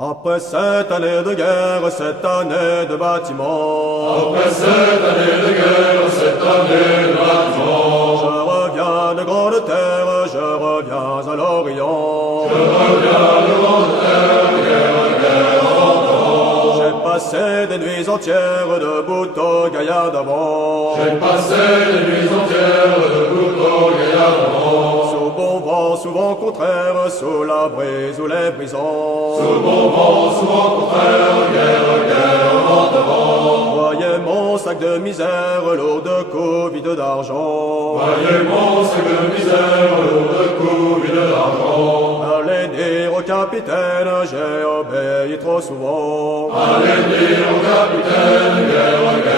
Après cette année de guerre, cette année de bâtiment. Après cette année de guerre, cette année de bâtiment. Je reviens de grande terre, je reviens à l'Orient. Je reviens de grande terre, guerre avant. J'ai passé des nuits entières debout au gaillard d'avant. J'ai passé des nuits entières debout au gaillard d'avant. Sous bon vent, souvent contraire, sous la brise ou les brisants. Sous bon vent, souvent contraire, guerre avant. Voyez mon sac de misère, lourd de coups, vide d'argent. Voyez mon sac de misère, lourd de coups, vide d'argent. Allez dire au capitaine, j'ai obéi trop souvent. Allez dire au capitaine, guerre avant.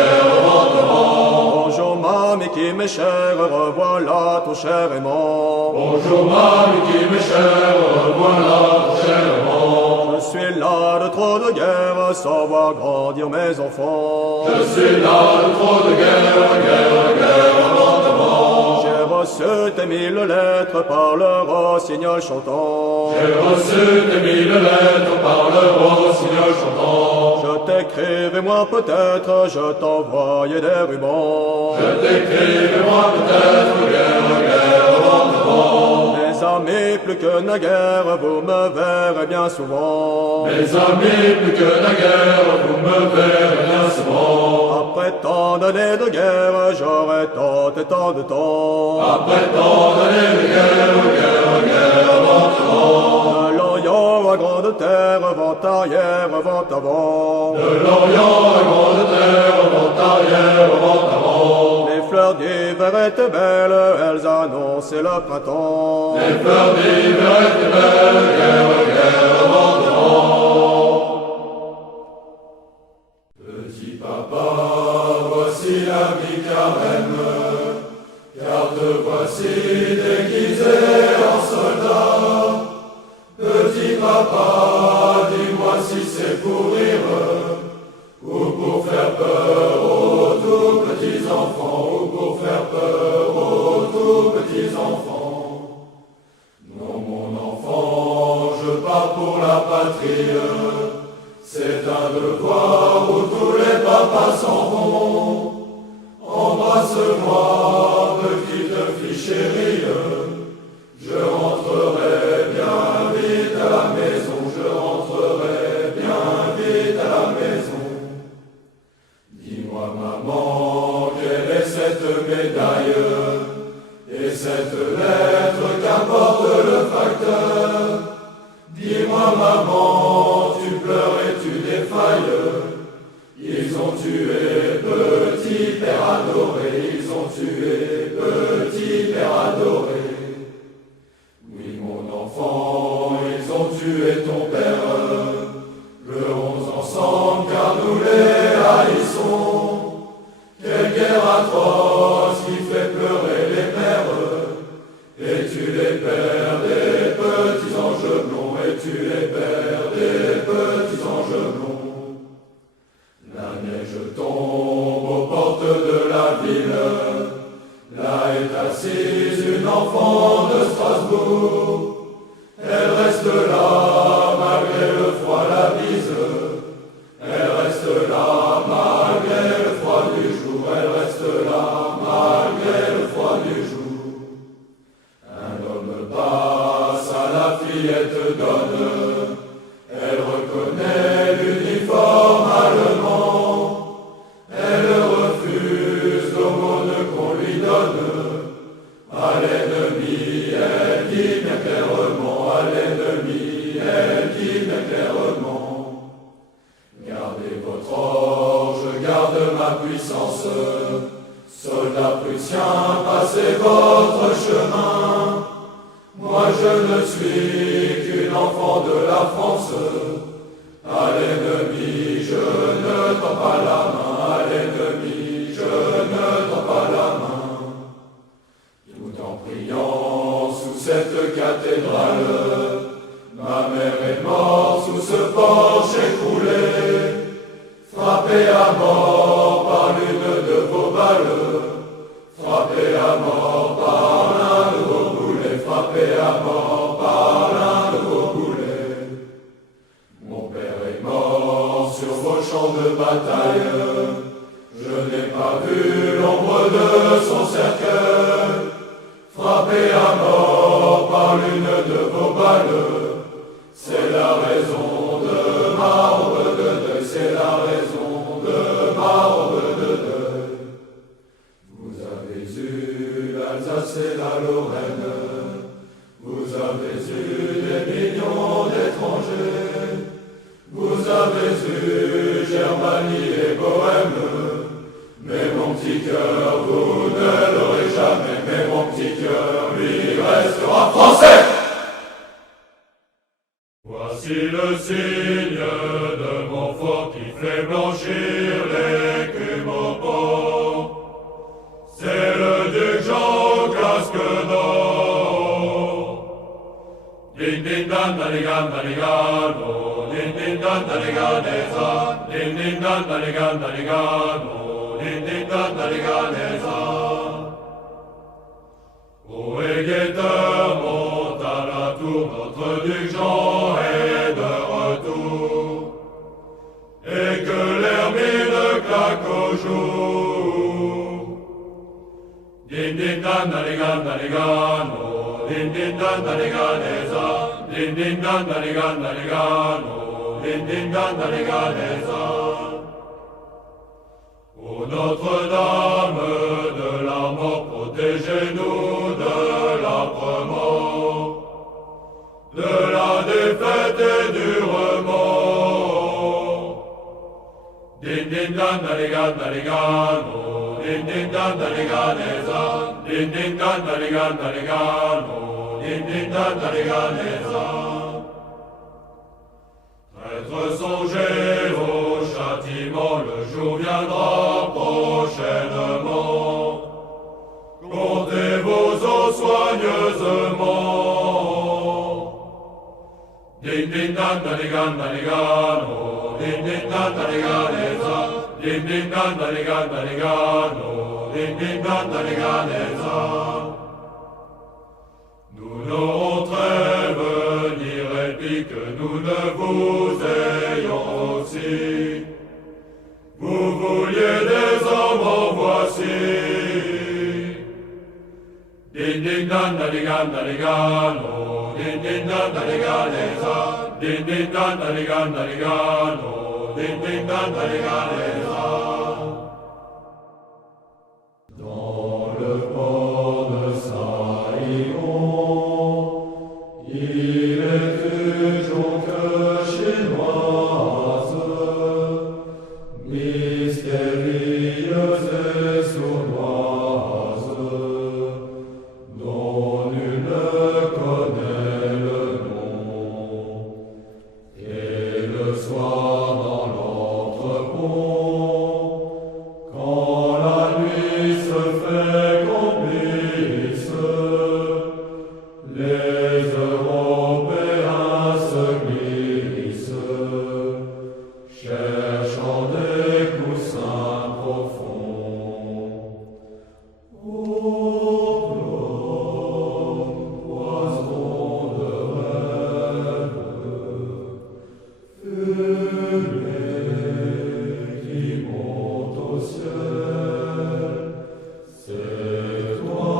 Bonjour mamie qui m'est chère, revoilà ton cher aimant. Bonjour mamie qui m'est chère, revoilà ton cher aimant. Je suis là de trop de guerre, sans voir grandir mes enfants. Je suis là de trop de guerre avant. J'ai reçu tes 1000 lettres par le rossignol chantant. J'ai reçu tes 1000 lettres par le rossignol chantant. Je t'écrivais moi peut-être, je t'envoyais des rubans. Je t'écrivais moi peut-être, guerre avant. Mes amis plus que naguère, vous me verrez bien souvent. Mes amis plus que naguère, vous me verrez bien souvent. Après tant d'années de guerre, j'aurai tant et tant de temps. Après tant d'années de guerre avant. De l'Orient à grande terre, vent arrière, vent avant. De l'Orient à grande terre, vent arrière, vent avant. Les fleurs d'hiver étaient belles, elles annonçaient le printemps. Les fleurs d'hiver étaient belles, guerre avant. Petit papa, voici l'ami carême, car te voici déguisé en soldat. Petit papa, dis-moi si c'est pour rire, ou pour faire peur aux tout petits enfants, ou pour faire peur aux tout petits enfants. Non mon enfant, je pars pour la patrie, c'est un devoir où tous les papas s'en vont. Embrasse-moi, petite fille chérie, je rentrerai bien vite à la maison, je rentrerai bien vite à la maison. Dis-moi maman, quelle est cette médaille et cette lettre qu'apporte le facteur? Dis-moi maman, tu pleures et tu défailles. Ils ont tué petit père adoré, ils ont tué petit père adoré. Oui mon enfant, ils ont tué ton père. Pleurons ensemble car nous les haïssons. Quelle guerre atroce qui fait pleurer les mères. Et tu les perds des petits anges blonds, et tu les perds des petits anges blonds. La neige tombe aux portes de la ville, là est assise une enfant de Strasbourg. Elle reste là malgré le froid, la bise. Elle reste là malgré le froid du jour, elle reste là malgré le froid du jour. Un homme passe à la fillette donne, elle reconnaît l'uniforme allemand. Elle refuse l'aumône qu'on lui donne. À l'ennemi, elle dit bien clairement, à l'ennemi, elle dit bien clairement. Gardez votre orge, garde ma puissance. Soldats prussiens, passez votre chemin. Moi je ne suis qu'une enfant de la France. À l'ennemi, je ne tends pas la main. À l'ennemi, je ne tends pas la main. Tout en priant sous cette cathédrale, ma mère est morte sous ce porche écroulé, frappée à mort par l'une de vos balles, frappée à mort par l'un de vos boulets, frappée à mort par l'un de vos boulets. Mon père champ de bataille. Je n'ai pas vu l'ombre de son cercueil, frappé à mort par l'une de vos balles. C'est la raison de ma robe de deuil, c'est la raison de ma robe de deuil. Vous avez eu l'Alsace et la Lorraine, vous avez eu des millions d'étrangers, vous avez eu Germanie et Bohème, mais mon petit cœur, vous ne l'aurez jamais, mais mon petit cœur, lui, restera français. Voici le signe de mon fort qui fait blanchir l'écume au port. C'est le duc Jean casque d'or. Din din dan danigan danigano, din din dan daniganeza, din din dan danigan danigano, din din dan daniganeza. Ô guetteur, monte à la tour, notre duc Jean est de retour, et que l'hermine claque au jour. Din din dan danigan danigano, din din dan daniganeza, din din dan danigan danigano, din din dan daniganeza. Ô Notre-Dame de la mort, protégez-nous de l'âpre mort, de la défaite et du remords. Din din dan danigan danigano, din din dan daniganeza, din din dan danigan danigano, din din dan daniganeza. Traîtres, songez au châtiment, le jour viendra prochainement. Comptez vos os soigneusement. Din din dan danigan danigano, din din dan daniganeza, din din dan danigan danigano, din din dan daniganeza. Nous n'aurons trêve ni répit que nous ne vous ayons aussi. Vous vouliez des hommes, en voici. Din din dan danigan danigano, din din dan daniganeza, din din dan danigan danigano, din din dan daniganeza. Dans le port de Saïgon, il est toujours que chinoise, mystérieuse et sournoise, dont nul ne connaît le nom. Et le soir dans l'entrepont, quand la nuit se fait complice, les Européens se glissent, cherchant des coussins profonds. Poison de rêve, fumée qui monte au ciel, c'est toi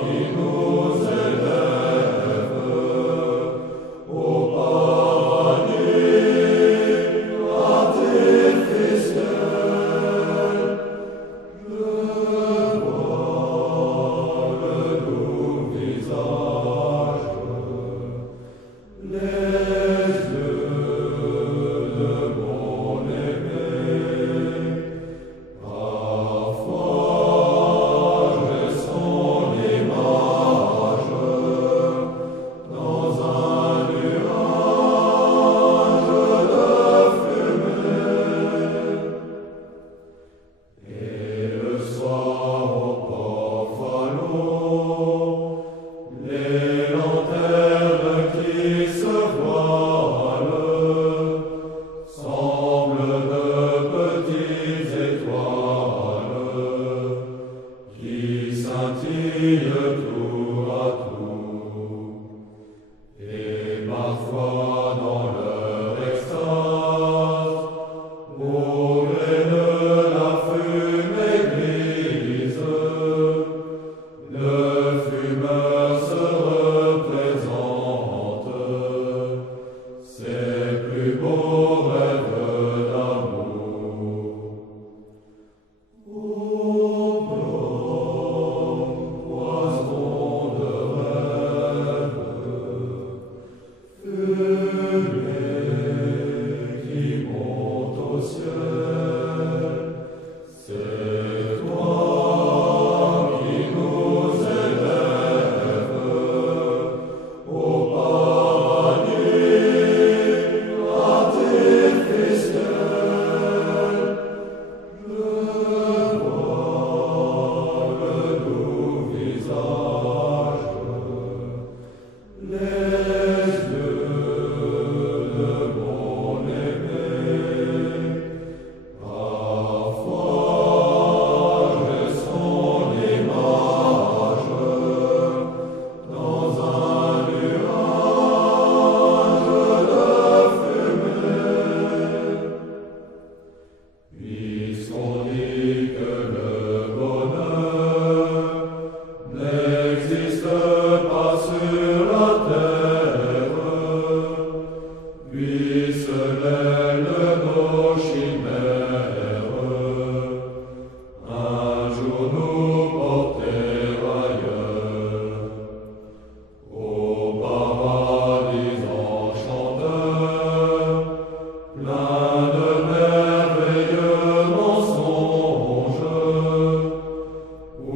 qui nous élèves au paradis artificiel. Je vois le doux visage, les yeux Ses plus beaux rêves d'amour. Opium, poison de rêve, fumée qui monte au ciel, c'est toi qui nous élèves au paradis artificiel. Je vois le doux visage, les yeux de mon aimé. Parfois j'ai son image dans un nuage de fumée. Puisqu'on dit que le bonheur n'existe pas sur la terre, puisse l'aile de nos chimères un jour nous porter ailleurs, au paradis enchanteur, plein de merveilleux mensonges, où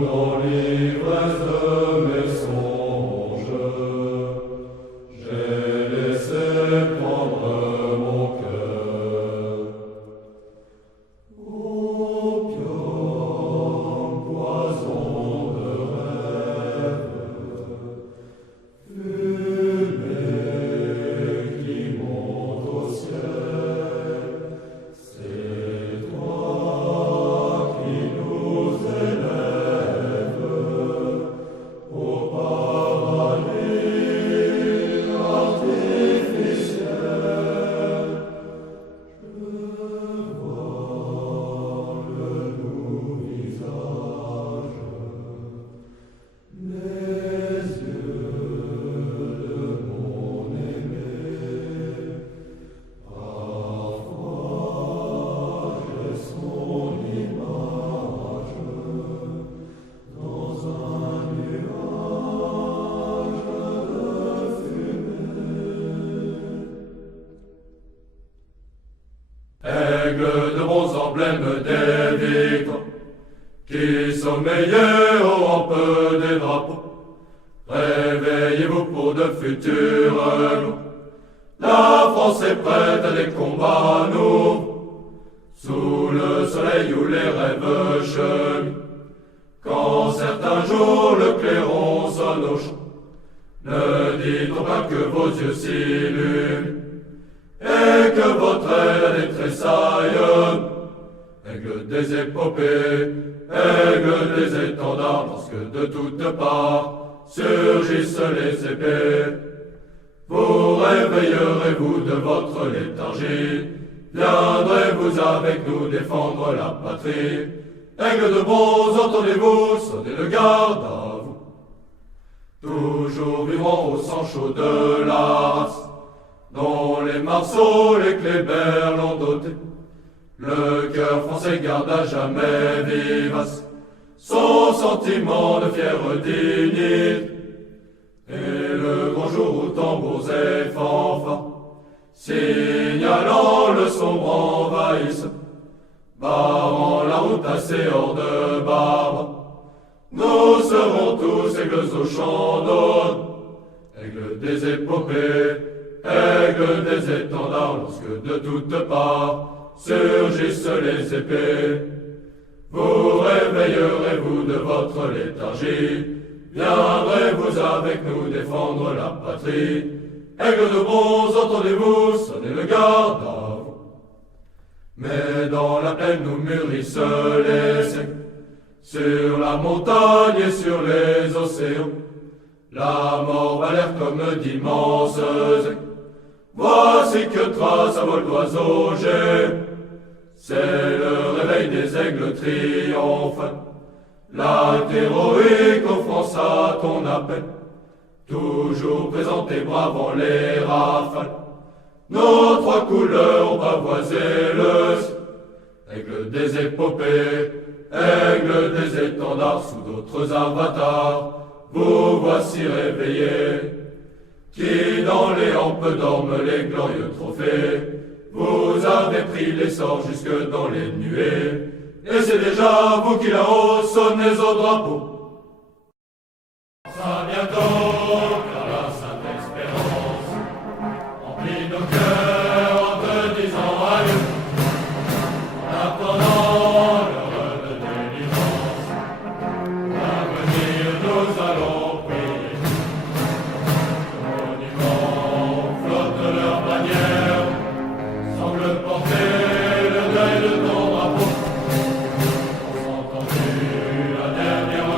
dans l'ivresse de mes songes, j'ai laissé prendre mon cœur. Opium, poison de rêve, fumée qui monte au ciel, c'est toi qui nous élèves au paradis artificiel. Je vois le doux visage, les yeux de mon aimé. Parfois j'ai son image dans un nuage de fumée. Aigle de bons emblèmes des victoires, qui sommeillez aux rampes des drapeaux, réveillez-vous pour de futures gloires. La France est prête à des combats nouveaux, sous le soleil où les rêves cheminent. Quand certains jours le clairon sonne au champ, ne dites-on pas que vos yeux s'illuminent et que votre aile tressaille, aigle des épopées, aigle des étendards, lorsque de toutes parts surgissent les épées. Vous réveillerez-vous de votre léthargie, viendrez-vous avec nous défendre la patrie. Aigle de bronze, entendez-vous sonner le garde à vous. Toujours vivant au sang chaud de la race, dont les marceaux, les Kléber l'ont doté. Le cœur français garde à jamais vivace son sentiment de fière dignité. Et le grand jour où tambours et fanfares, signalant le sombre envahissement, barrant la route à ces hordes barbares, nous serons tous aigles au champ d'Aude, aigles des épopées, aigles des étendards, lorsque de toutes parts surgissent les épées. Vous réveillerez-vous de votre léthargie, viendrez-vous avec nous défendre la patrie. Aigle de bronze, entendez-vous sonner le garde à vous. Mais dans la plaine nous mûrissent les secs, sur la montagne et sur les océans, la mort va l'air comme d'immenses ailes. Voici que trace à vol d'oiseaux géants, c'est le réveil des aigles triomphants. L'acte héroïque offrant à ton appel, toujours présent et bravant les rafales. nos trois couleurs pavoisées, aigle des épopées, aigle des étendards sous d'autres avatars, vous voici réveillés, qui dans les hampes dorment les glorieux trophées. Vous avez pris l'essor jusque dans les nuées, et c'est déjà vous qui là-haut sonnez au drapeau. À bientôt, car la sainte espérance remplit nos cœurs en te disant adieu, en attendant l'heure de délivrance. À venir, nous allons prier. Monuments flottent leurs bannières, semblent porter le deuil de ton drapeau. On s'entend la dernière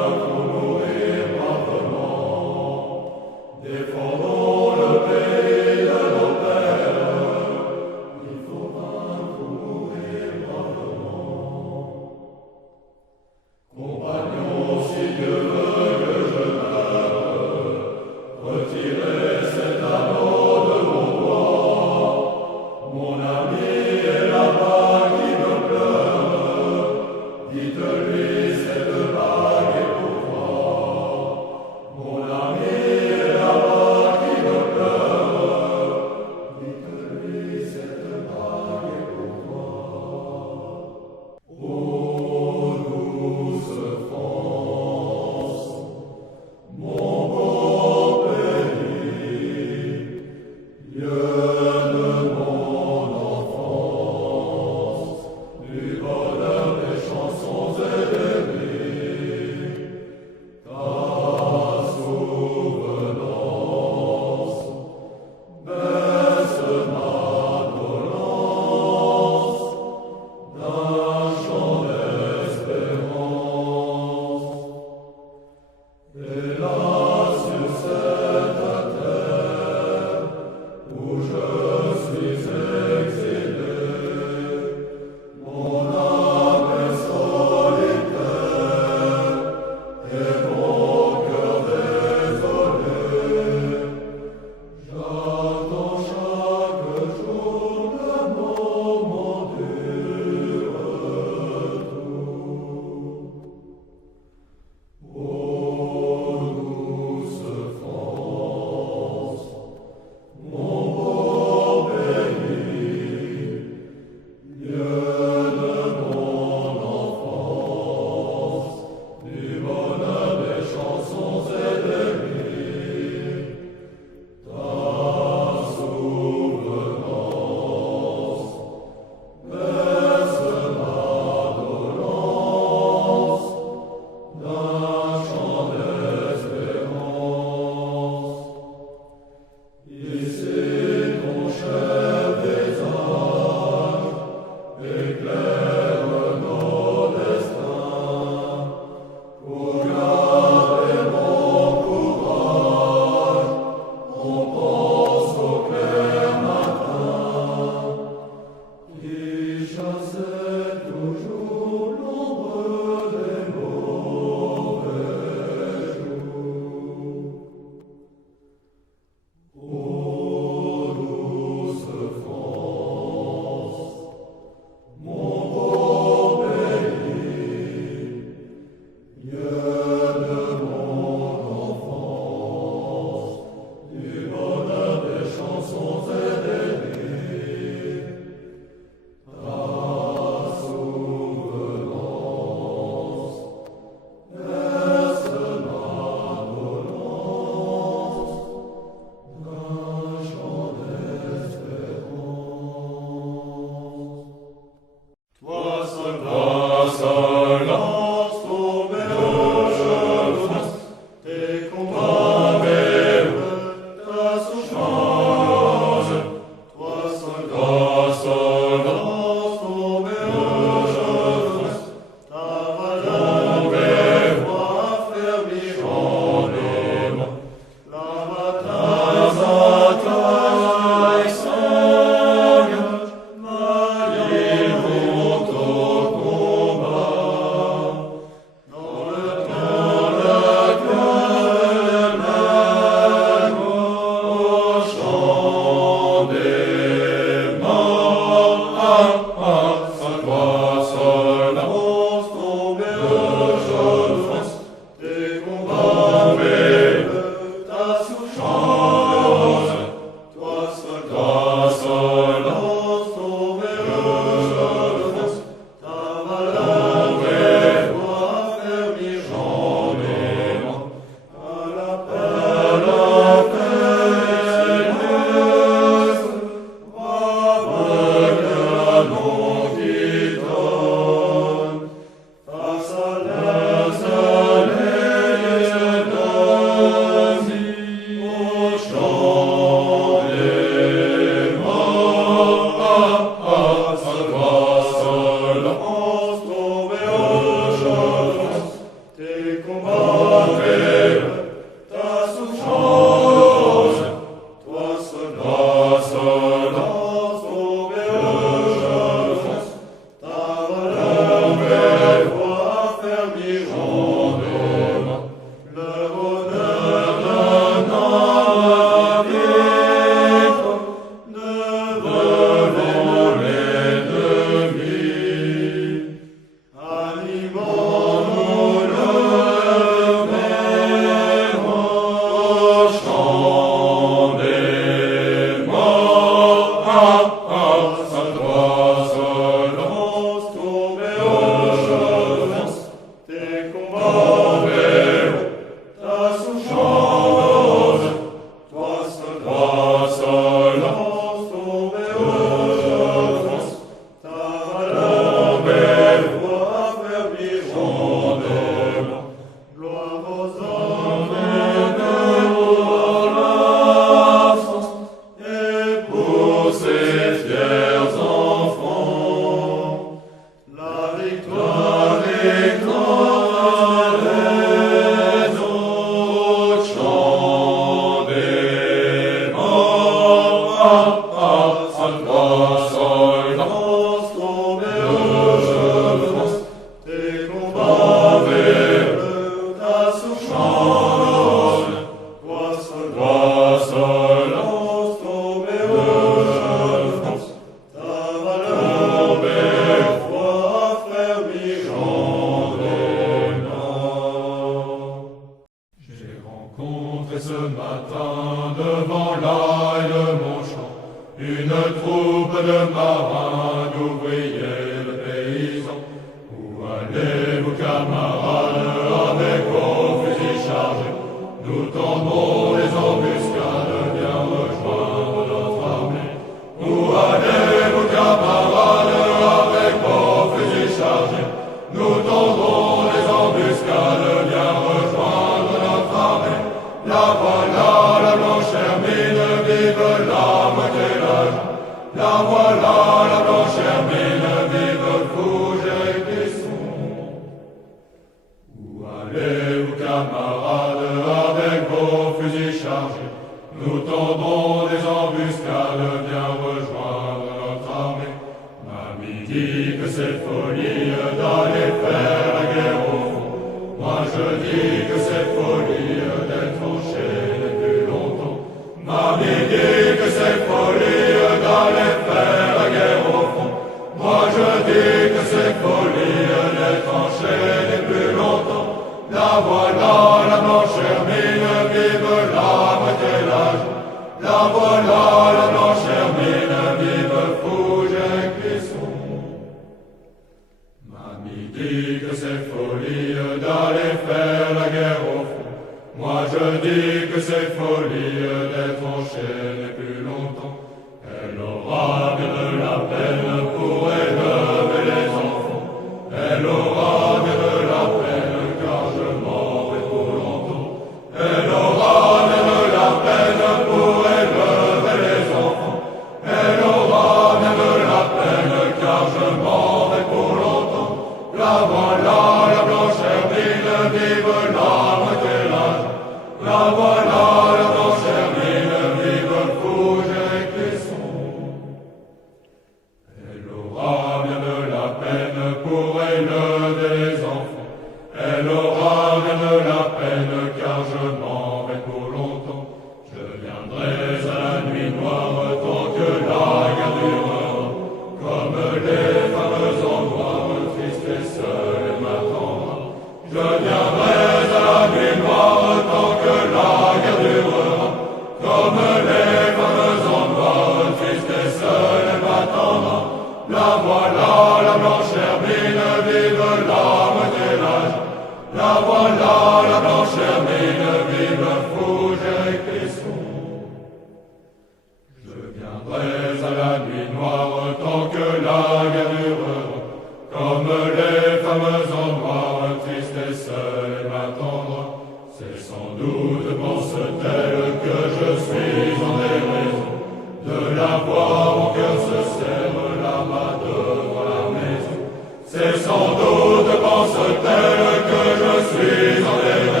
C'est sans doute pense-t-elle que je suis en erreur.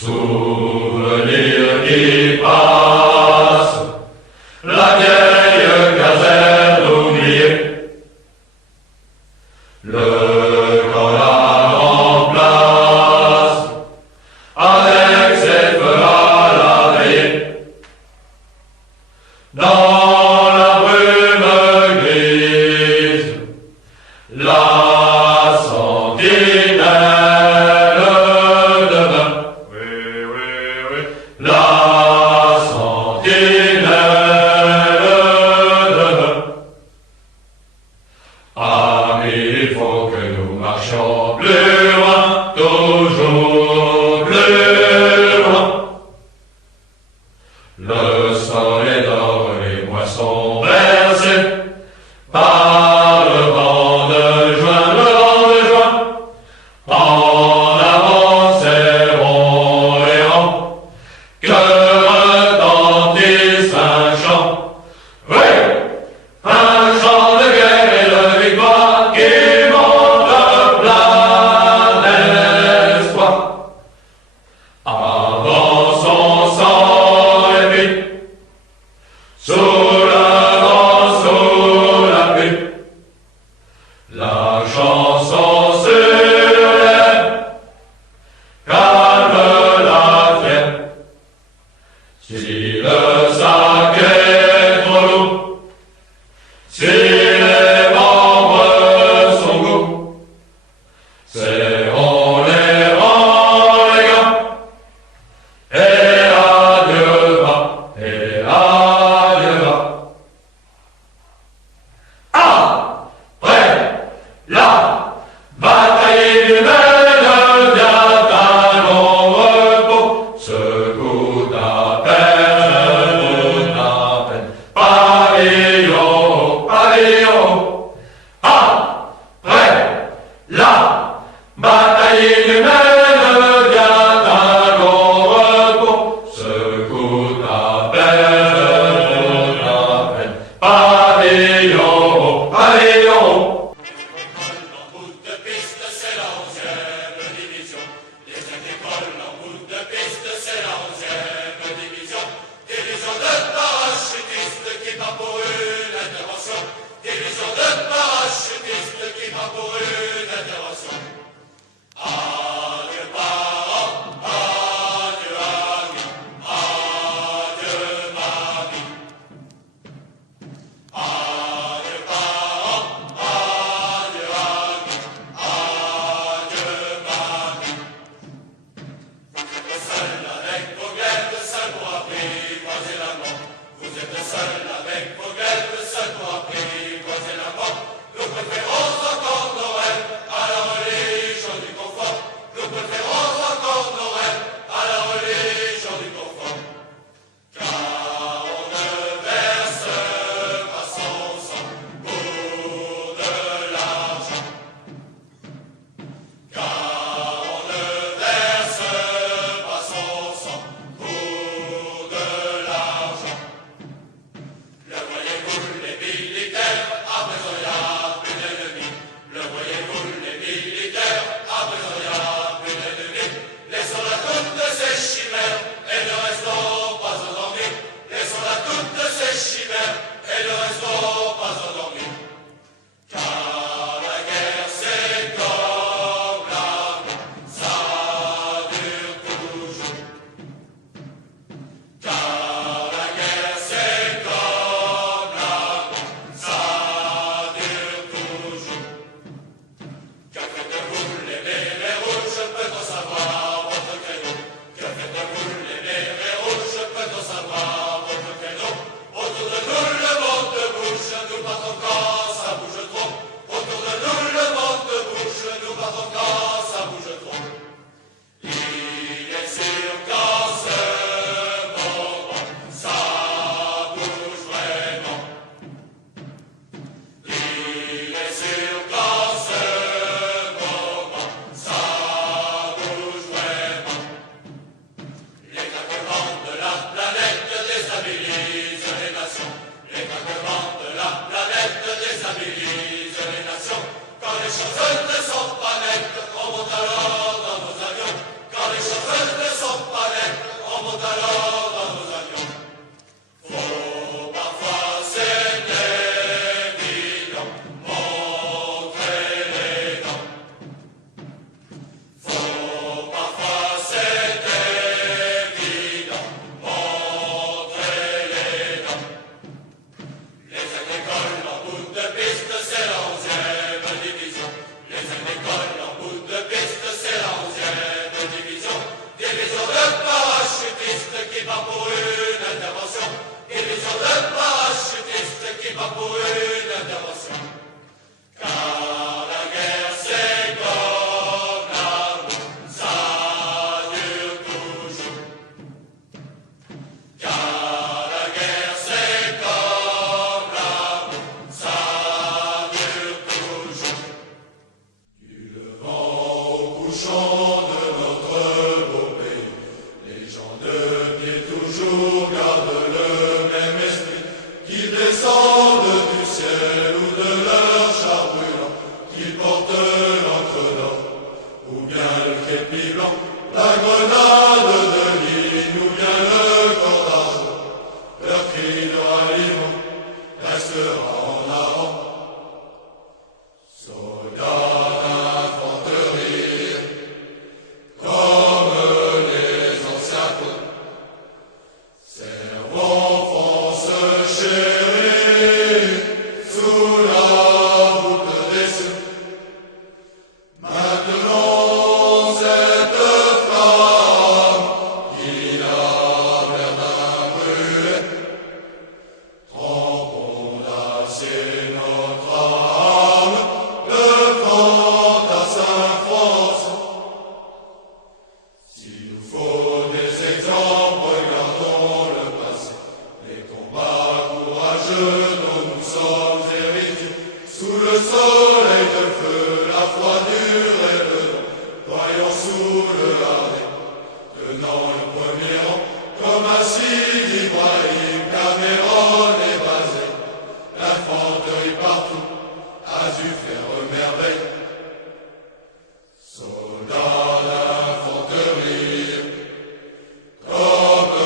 Souvenir qui passe, la vieille caserne oubliée, le canard en place, avec ses feux à la veille. Dans la brume grise, la sentinelle demeure. Oui, oui, oui. La sentinelle demeure. Ah, mais il faut que nous marchions plus loin, toujours plus loin. Le soleil dort, les moissons bercées par le vent de juin, le vent de juin. En avant serrons les rangs, que retentisse un chant. Oui, un chant de guerre et de victoire qui monte plein d'espoir. Avançons sans répit, sous le vent, sous la pluie. La chanson se lève, calme la fièvre. Si le sac est trop lourd, si les membres sont courts, serrons les rangs, les gars, dans le premier rang, comme Assis, Ibrahim, Cameron et Bazé. L'infanterie partout a dû faire merveille. Soldats d'infanterie, comme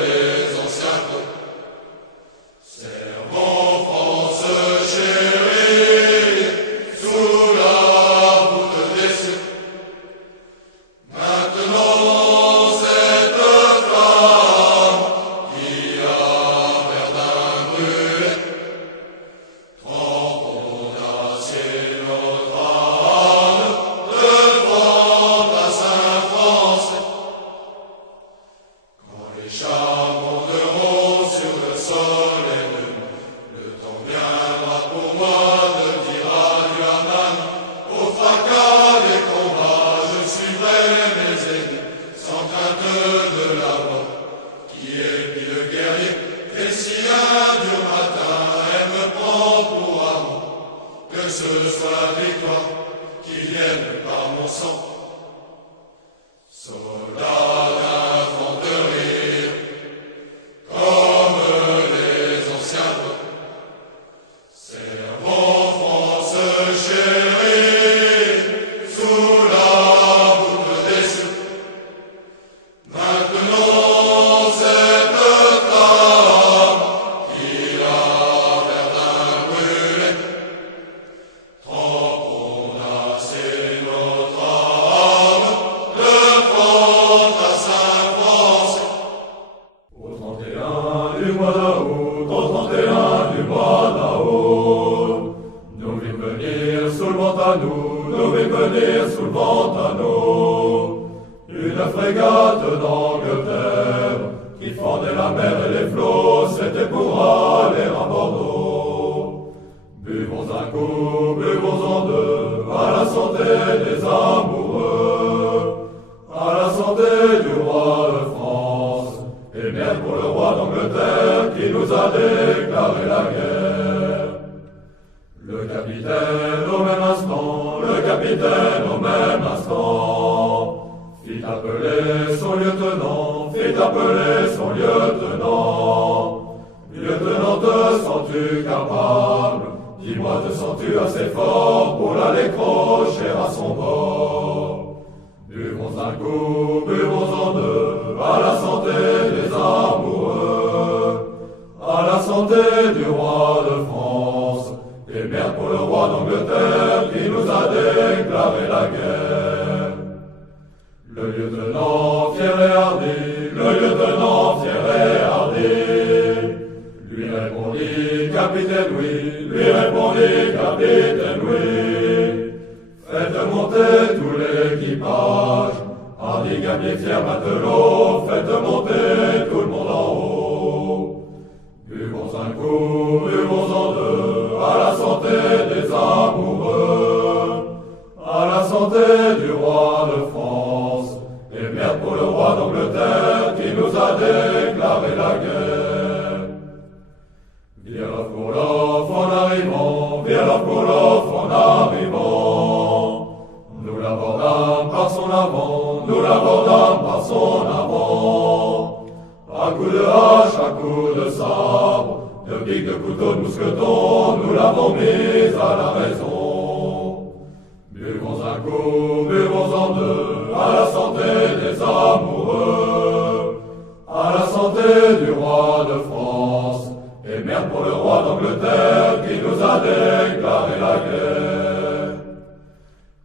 les anciens temps, servons France chérie, sous la voûte des cieux. Maintenant cette flamme qui a Verdun brûlé, trempons d'acier notre âme, devant la Saint-Français. Quand les chars monteront sur le sol et le temps viendra pour moi de dire adieu à Nana. Au fracas des combats, je suivrai mes ennemis, sans crainte de la mort, qui épie le guerrier, et si un dur matin elle me prend pour amour, que ce soit la victoire qui vienne par mon sang. Soldats d'infanterie, comme les anciens temps, servons France chérie, sous la voûte des cieux. Maintenant cette flamme qui a Verdun brûlé, trempons d'acier notre âme, devant la Saint-Français. Au 31 du mois d'août, au 31 du mois d'août, nous vîmes venir sous le vent à nous vîmes venir sous le vent à nous, une frégate d'Angleterre qui fendait la mer et les flots, c'était pour aller à Bordeaux. Buvons un coup, buvons en deux, à la santé des amoureux, à la santé du roi de France, et merde pour le roi d'Angleterre qui nous a déclaré la guerre. Le capitaine au même instant, le capitaine au même instant, fit appeler son lieutenant, fit appeler son lieutenant. Lieutenant, te sens-tu capable? Dis-moi, te sens-tu assez fort pour l'aller crocher à son bord? Buvons un coup, buvons en deux, à la santé des amoureux, à la santé du roi de France, et merde pour le roi d'Angleterre qui nous a déclaré la guerre. Le lieutenant fier et hardi, le lieutenant fier et hardi, lui répondit capitaine oui, lui répondit capitaine oui. Faites monter tout l'équipage, hardi gabier fier matelot, faites monter tout le monde en haut. Buvons un coup, buvons en deux, à la santé des amoureux, à la santé du roi de France, et merde pour le roi d'Angleterre qui nous a déclaré la guerre. Virlof pour l'off en arrivant, Virlof pour l'off en arrivant, nous l'abordâmes par son avant, nous l'abordâmes par son avant. À coups de hache, à coups de sabre, de pique, de couteau, de mousqueton, nous l'avons mise à la raison. Buvons un coup, buvons en deux, à la santé des amoureux, à la santé du roi de France, et merde pour le roi d'Angleterre qui nous a déclaré la guerre.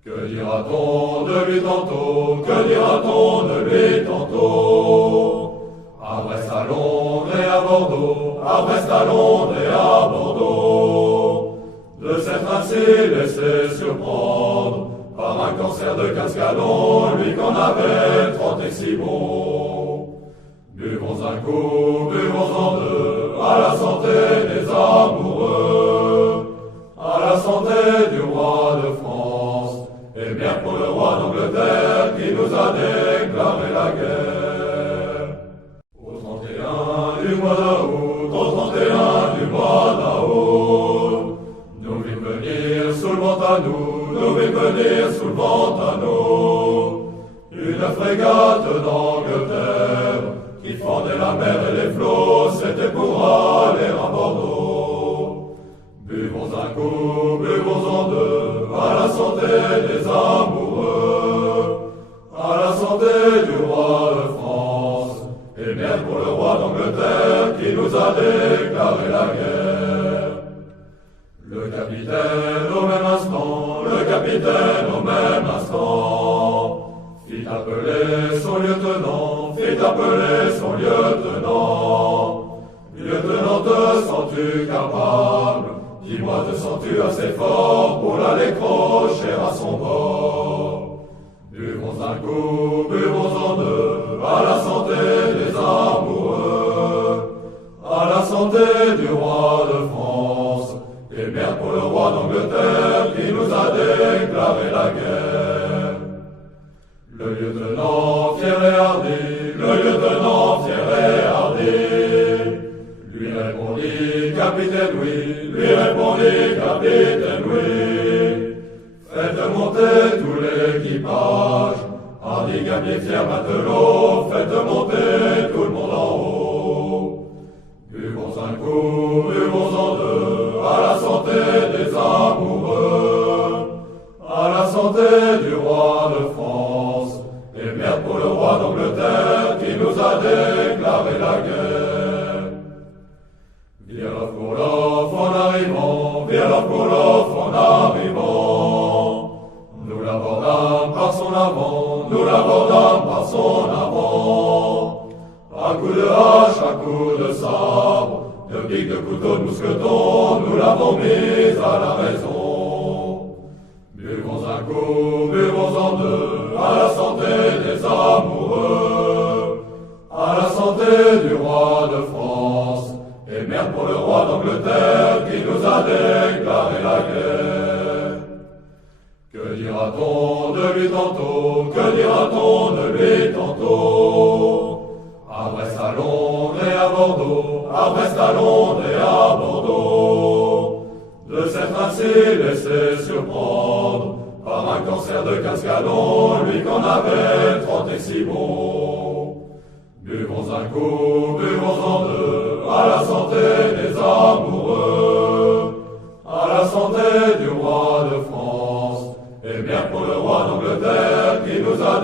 Que dira-t-on de lui tantôt, que dira-t-on de lui tantôt? À Brest, à Londres et à Bordeaux, à Brest, à Londres et à Bordeaux, de s'être ainsi laissé surprendre par un cancer de cascadon, lui qu'en avait 30 et si bon. Buvons un coup, buvons en deux, à la santé des amoureux, à la santé du roi de France, et bien pour le roi d'Angleterre qui nous a déclaré la guerre. Au 31 du mois d'août, au 31 du mois d'août, nous vîmes venir sous le vent à nous vîmes venir sous le vent à nous, une frégate d'Angleterre et merde pour le roi d'Angleterre qui nous a déclaré la guerre. Le capitaine au même instant, le capitaine au même instant, fit appeler son lieutenant, Lieutenant, te sens-tu capable? Dis-moi, te sens-tu assez fort pour l'aller crocher à son bord? Buvons un coup, buvons en deux, à la santé des amoureux, à la santé du roi de France, et merde pour le roi d'Angleterre qui nous a déclaré la guerre. Le lieutenant fier et hardi, lui répondit capitaine oui, faites monter tout l'équipage, hardi, gabier, fier, matelot, faites monter tout le monde en haut. Buvons un coup, buvons en deux, à la santé des amoureux, à la santé du roi de France, et merde pour le roi d'Angleterre qui nous a déclaré la guerre. Virlof pour l'off en arrivant, nous l'abordâmes par son avant, à coups de hache, à coups de sabre, de pique, de couteau, de mousqueton, nous l'avons mise à la raison. Buvons un coup, buvons en deux, à la santé des amoureux, à la santé du roi de France, et merde pour le roi d'Angleterre qui nous a déclaré la guerre. Que dira-t-on de lui tantôt? Que dira-t-on de lui tantôt? À Brest, à Londres et à Bordeaux, à Brest, à Londres et à Bordeaux, de s'être ainsi laissé surprendre par un cancer de cascadon, lui qu'on avait 36 bons. Buvons un coup, buvons en deux, à la santé des amoureux, à la santé du roi de France, et bien pour le roi d'Angleterre qui nous a